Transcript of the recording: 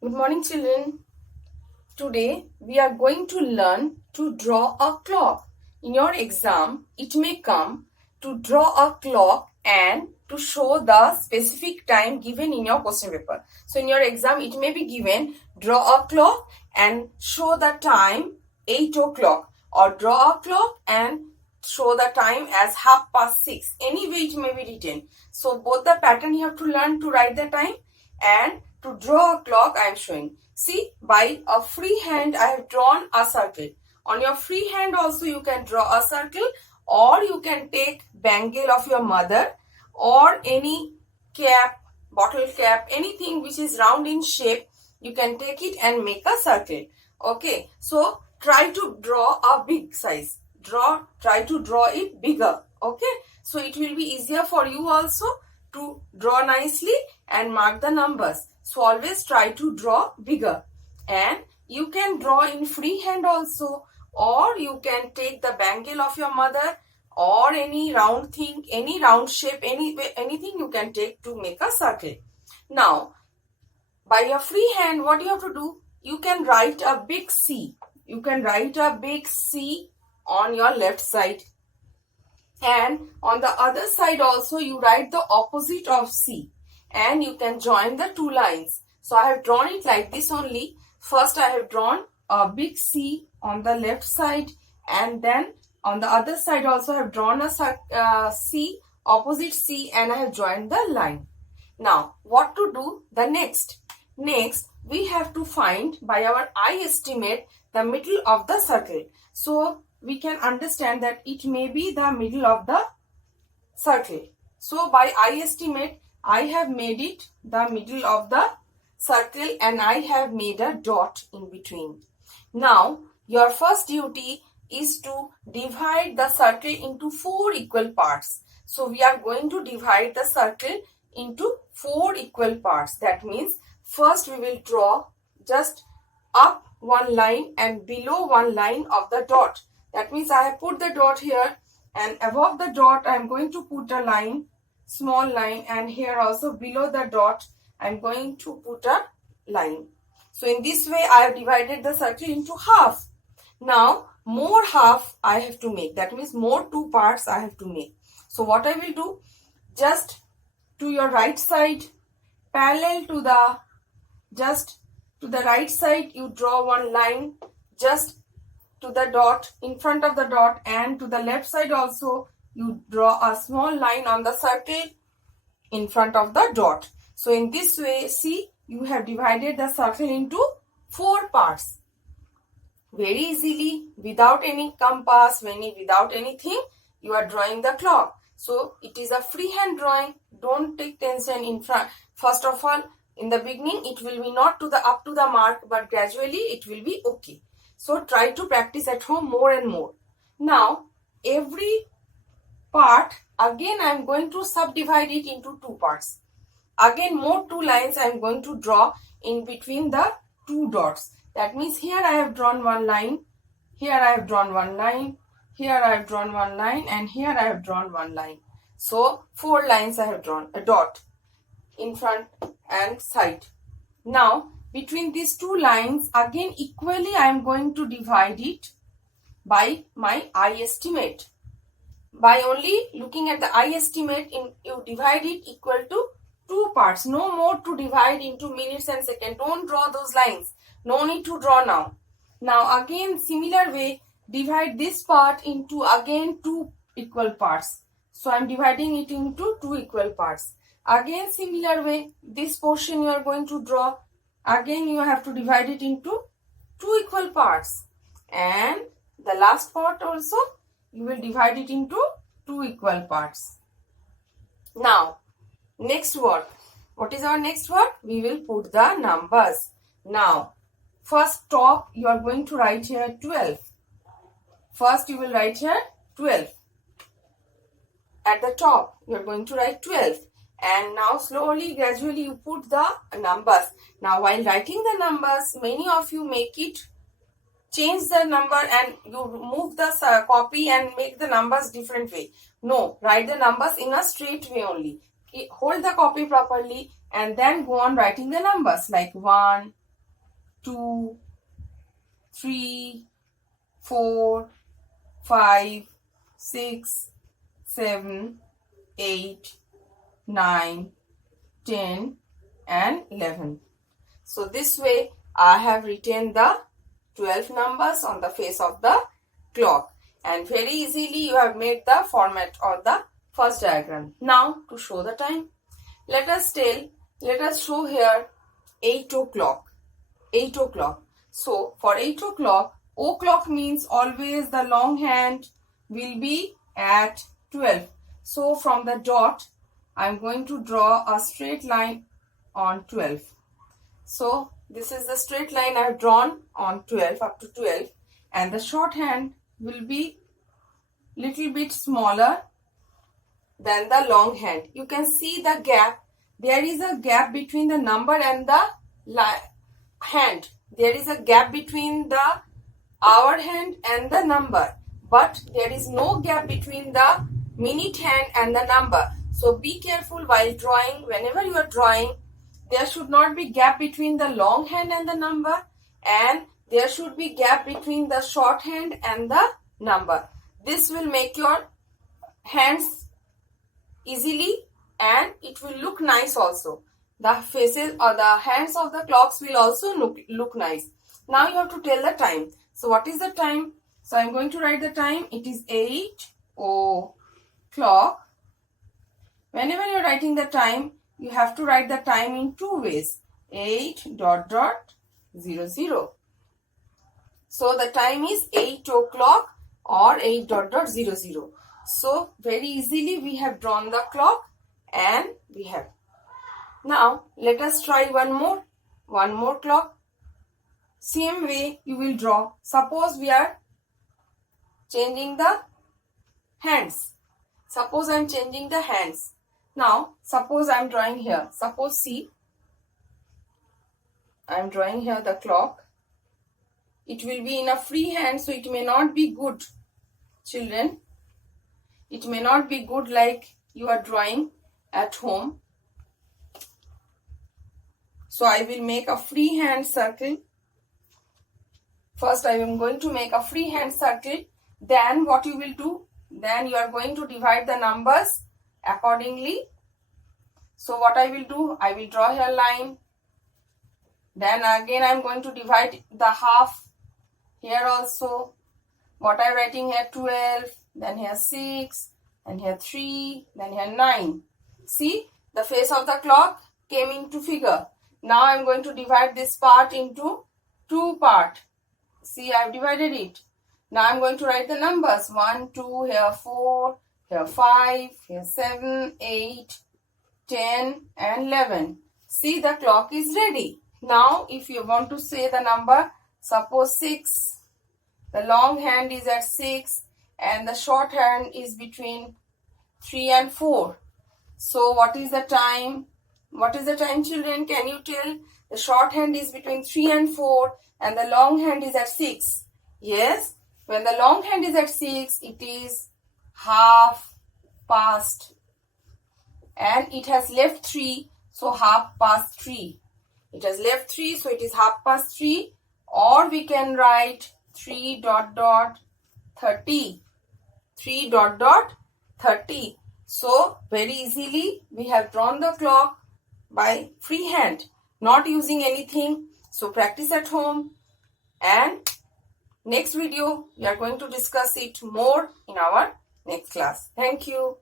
Good morning, children. Today we are going to learn to draw a clock. In your exam, it may come to draw a clock and to show the specific time given in your question paper. So in your exam, it may be given draw a clock and show the time 8 o'clock, or draw a clock and show the time as 6:30. Anyway, it may be written. So both the pattern you have to learn to write the time and to draw a clock I am showing. See, by a free hand I have drawn a circle. On your free hand also you can draw a circle, or you can take bangle of your mother or any cap, bottle cap, anything which is round in shape. You can take it and make a circle. Okay, so try to draw a big size. Try to draw it bigger. Okay, so it will be easier for you also to draw nicely and mark the numbers. So always try to draw bigger, and you can draw in free hand also, or you can take the bangle of your mother or any round thing, any round shape, anything you can take to make a circle. Now, by your free hand, what you have to do, you can write a big C. You can write a big C on your left side, and on the other side also you write the opposite of C, and you can join the two lines. So I have drawn it like this only. First I have drawn a big C on the left side, and then on the other side also I have drawn a C, opposite C, and I have joined the line. Now what to do the next? Next we have to find by our eye estimate the middle of the circle. So we can understand that it may be the middle of the circle. So by eye estimate, I have made it the middle of the circle and I have made a dot in between. Now, your first duty is to divide the circle into 4 equal parts. So we are going to divide the circle into 4 equal parts. That means first we will draw just up one line and below one line of the dot. That means I have put the dot here, and above the dot I am going to put a line, small line, and here also below the dot I am going to put a line. So in this way I have divided the circle into half. Now more half I have to make. That means more 2 parts I have to make. So what I will do, just to your right side, parallel to the right side you draw one line just to the dot, in front of the dot, and to the left side also you draw a small line on the circle in front of the dot. So in this way, see, you have divided the circle into 4 parts. Very easily, without any compass, without anything, you are drawing the clock. So it is a freehand drawing. Don't take tension in front. First of all, in the beginning, it will be not up to the mark, but gradually it will be okay. So try to practice at home more and more. Now, every part, again I am going to subdivide it into 2 parts. Again, more 2 lines I am going to draw in between the 2 dots. That means here I have drawn one line, here I have drawn one line, here I have drawn one line, and here I have drawn one line. So 4 lines I have drawn, a dot in front and side. Now between these 2 lines, again equally I am going to divide it by my eye estimate. By only looking at the eye estimate, you divide it equal to 2 parts. No more to divide into minutes and seconds. Don't draw those lines. No need to draw now. Now again similar way, divide this part into again 2 equal parts. So I am dividing it into 2 equal parts. Again similar way, this portion you are going to draw. Again you have to divide it into 2 equal parts. And the last part also you will divide it into 2 equal parts. Now, next work. What is our next work? We will put the numbers. Now, first top you are going to write here 12. First you will write here 12. At the top you are going to write 12. And now slowly, gradually you put the numbers. Now while writing the numbers, many of you change the number and you move the copy and make the numbers different way. No, write the numbers in a straight way only. Hold the copy properly and then go on writing the numbers like 1, 2, 3, 4, 5, 6, 7, 8, 9, 10 and 11. So this way I have written the 12 numbers on the face of the clock, and very easily you have made the format of the first diagram. Now to show the time, let us show here 8 o'clock. 8 o'clock. So for 8 o'clock, o'clock means always the long hand will be at 12. So from the dot, I am going to draw a straight line on 12. So this is the straight line I have drawn on 12 up to 12, and the shorthand will be little bit smaller than the long hand. You can see the gap. There is a gap between the number and the hand. There is a gap between the hour hand and the number, but there is no gap between the minute hand and the number. So be careful while drawing. Whenever you are drawing, there should not be gap between the long hand and the number, and there should be gap between the short hand and the number. This will make your hands easily and it will look nice also. The faces or the hands of the clocks will also look nice. Now you have to tell the time. So what is the time? So I am going to write the time. It is 8 o'clock. Whenever you are writing the time, you have to write the time in two ways. 8:00. So the time is 8 o'clock or 8:00. So very easily we have drawn the clock and we have. Now let us try one more clock. Same way you will draw. Suppose we are changing the hands. Suppose I am changing the hands. Now suppose I am drawing here. Suppose see, I am drawing here the clock. It will be in a free hand, so it may not be good, children. It may not be good like you are drawing at home. So I will make a free hand circle. First I am going to make a free hand circle. Then what you will do? Then you are going to divide the numbers accordingly. So what I will do? I will draw here a line. Then again I am going to divide the half. Here also. What I am writing here 12. Then here 6. Then here 3. Then here 9. See, the face of the clock came into figure. Now I am going to divide this part into two parts. See, I have divided it. Now I am going to write the numbers. 1, 2, here 4, here 5, here 7, 8, 10 and 11. See, the clock is ready. Now if you want to say the number, suppose 6. The long hand is at 6 and the short hand is between 3 and 4. So what is the time? What is the time, children? Can you tell? The short hand is between 3 and 4 and the long hand is at 6. Yes, when the long hand is at 6, it is 3:30 and it has left 3, so 3:30. It has left 3, so it is 3:30, or we can write 3:30. 3:30. So very easily we have drawn the clock by free hand, not using anything. So practice at home, and next video we are going to discuss it more in our next class. Thank you.